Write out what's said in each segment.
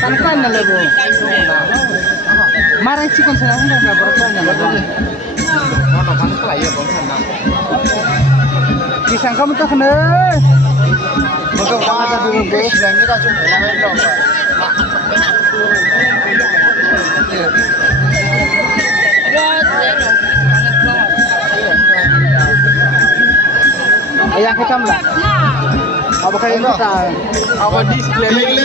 Kan kan na lebo. Marang cikon sa nang na berapa na lebo. Mono kan kala ya bang sana. Kisang kamu tak kena. Moga ada dulu bos dan ni racun na dong. Ayang kita mula. Apa kayak kita? Apa display?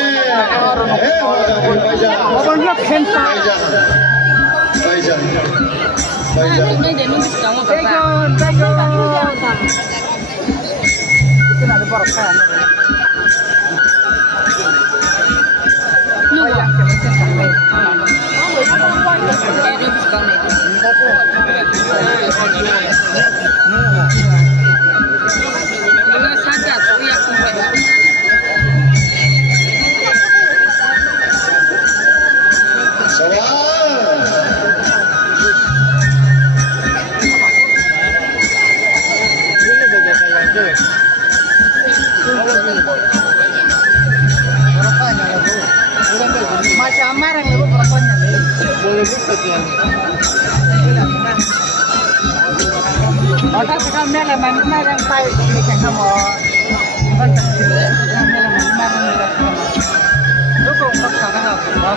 Apa nak pensa? Itu nak ada berapa kan? Ayang kita sampai. Macam marang lebo berapanya leh? Otak sekarang mela mana yang pakai ini kamu? Bukan terkini. Mela mana yang lu kau sekarang apa?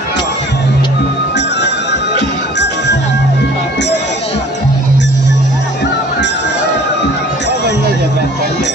Oh banyak jalan banyak.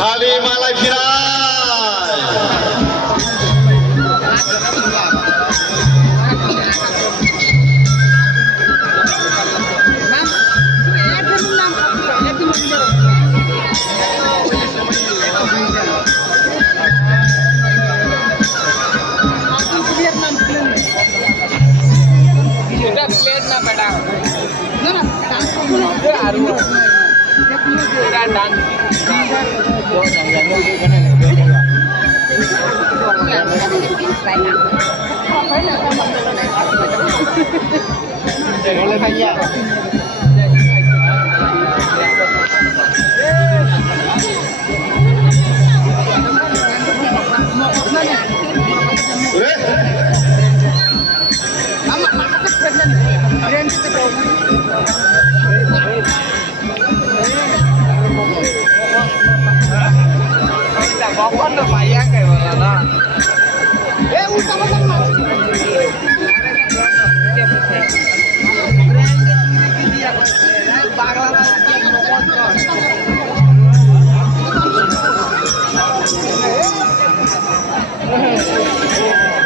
Kali Malai Viral. Bawa tu bayang kayak mana? Utama sama.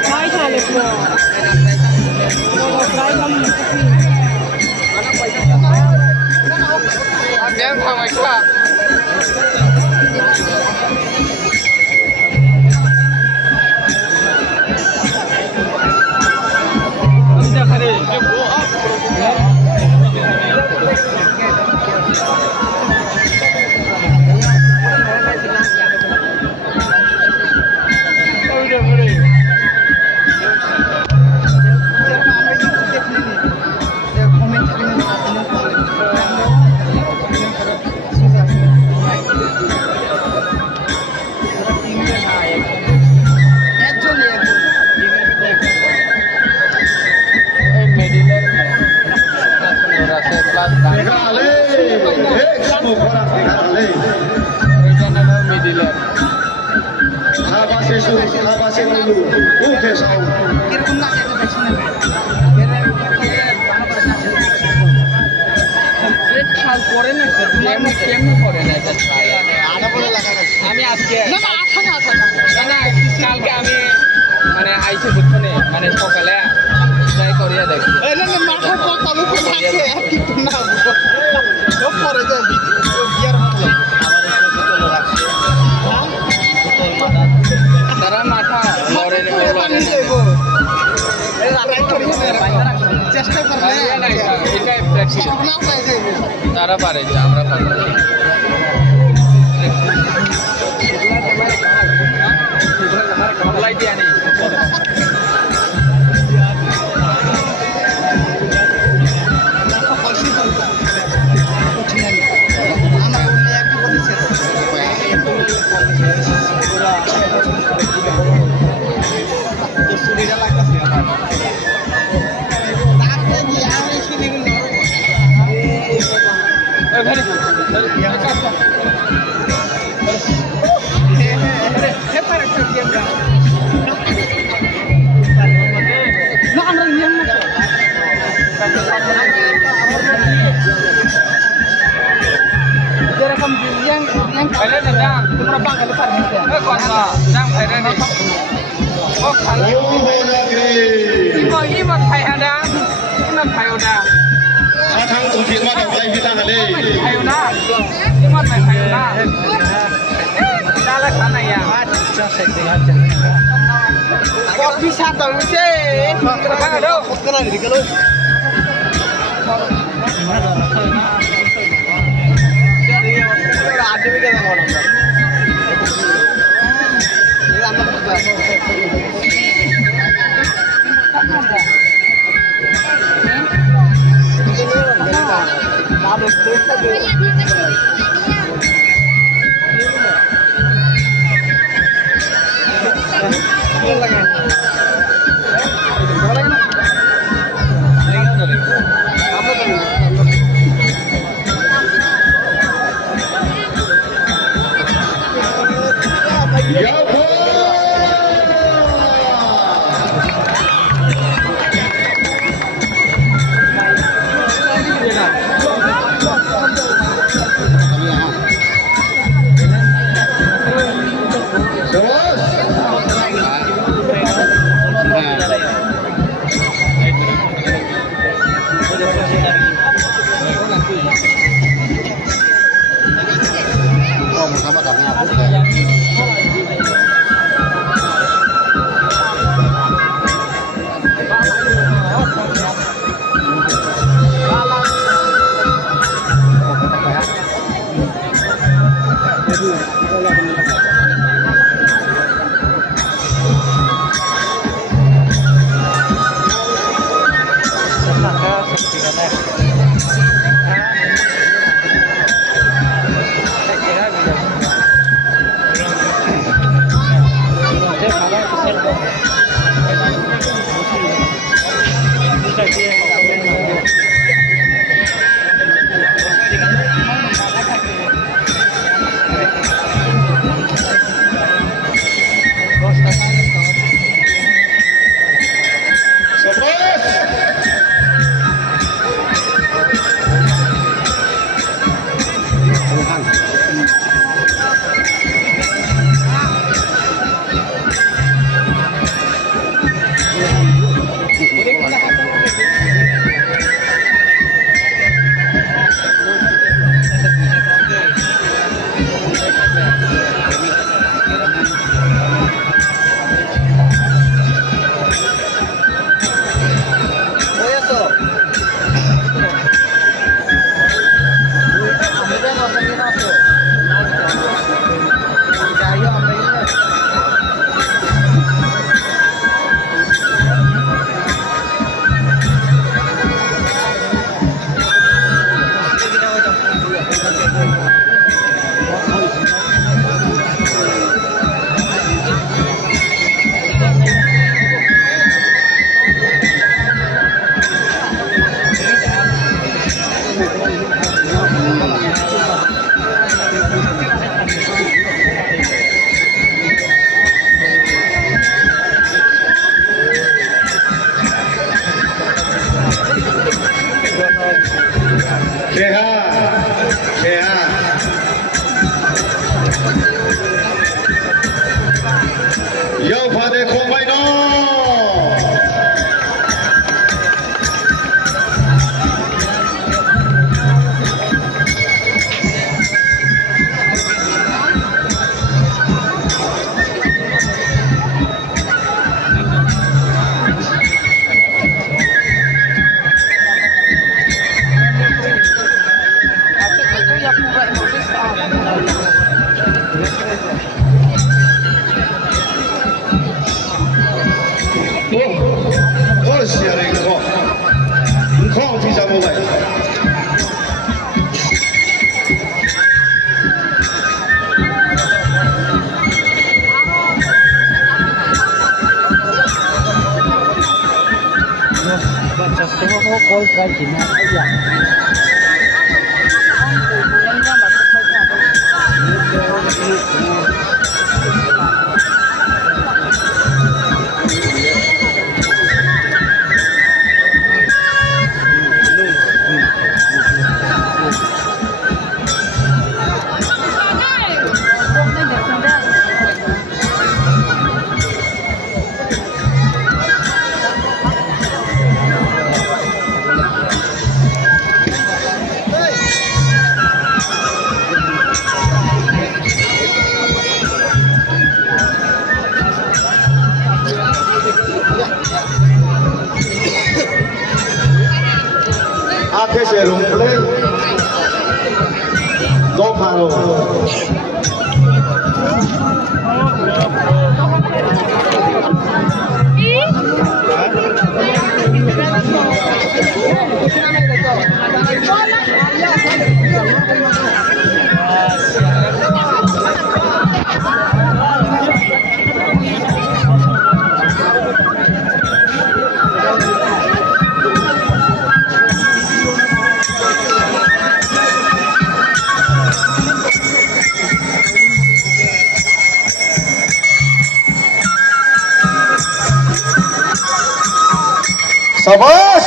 Mai chale po. Try kami. Mana paisa? Agam thamai ka. আমি আজকে না না কালকে আমি মানে আইছি বুঝছো মানে kalian saya Korea deh. Ini makan kok kamu pernah sih kita tahu. Kok pernah jadi biar mau. Cara mata lore ini lore ini. চেষ্টা করলে এটাই প্র্যাকটিস তারা পারে যে আমরা পারবো লাই দিয়ে আনি Kalian sedang menerbang ke depan gitu ya? Kuasa, sedang kalian nih. Oh, kalian. Ibu Thai ada, Ibu Thai ada. มาทางสุขีมาจากใจพิธาเลย Thai ada, Ibu Thai ada. Dah lah sana ya. Kok bisa tahu sih? Terang ada. Kenal di kalau. Ada juga orang. Ini anak besar. 热血的一个号，你靠听下不来。call try kina ya Ake serum play, do paro. Sabas.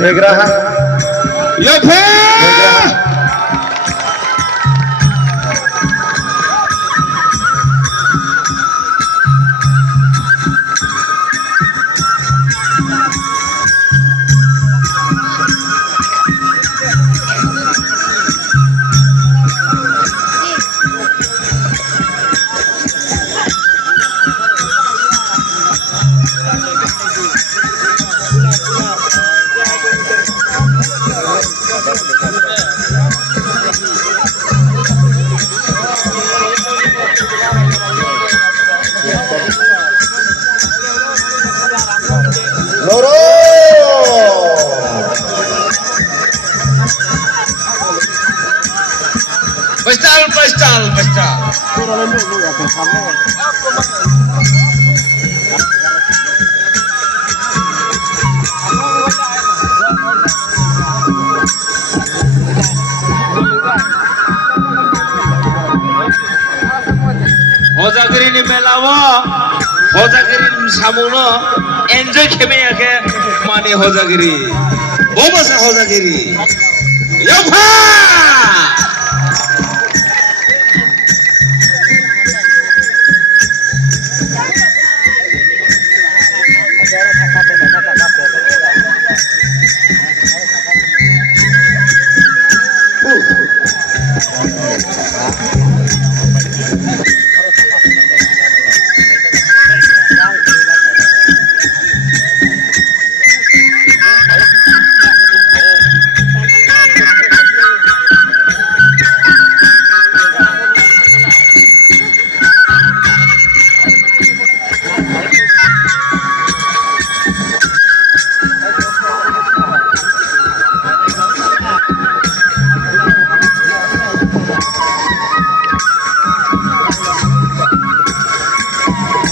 Negraha. Yope! Pastal. Hozagirini melawa, Hozagirin samuno, enjoy keme yake mani Hozagiri. Bomasa Hozagiri. Yopha!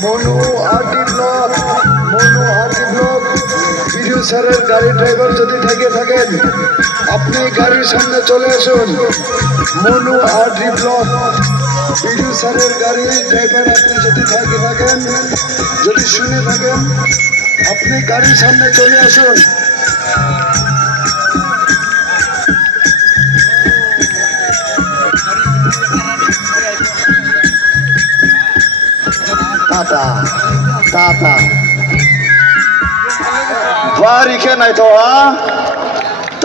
Manu RT block Biju স্যারের গাড়ি driver যদি থেকে থাকেন আপনি গাড়ির সামনে চলে আসুন। মনু আরটি ব্লক বিজু স্যারের গাড়ির ড্রাইভার আপনি যদি থেকে থাকেন, যদি শুনে থাকেন আপনি গাড়ির সামনে চলে আসুন। টাটা টাটা বাড়ি খেয়ে নাই তো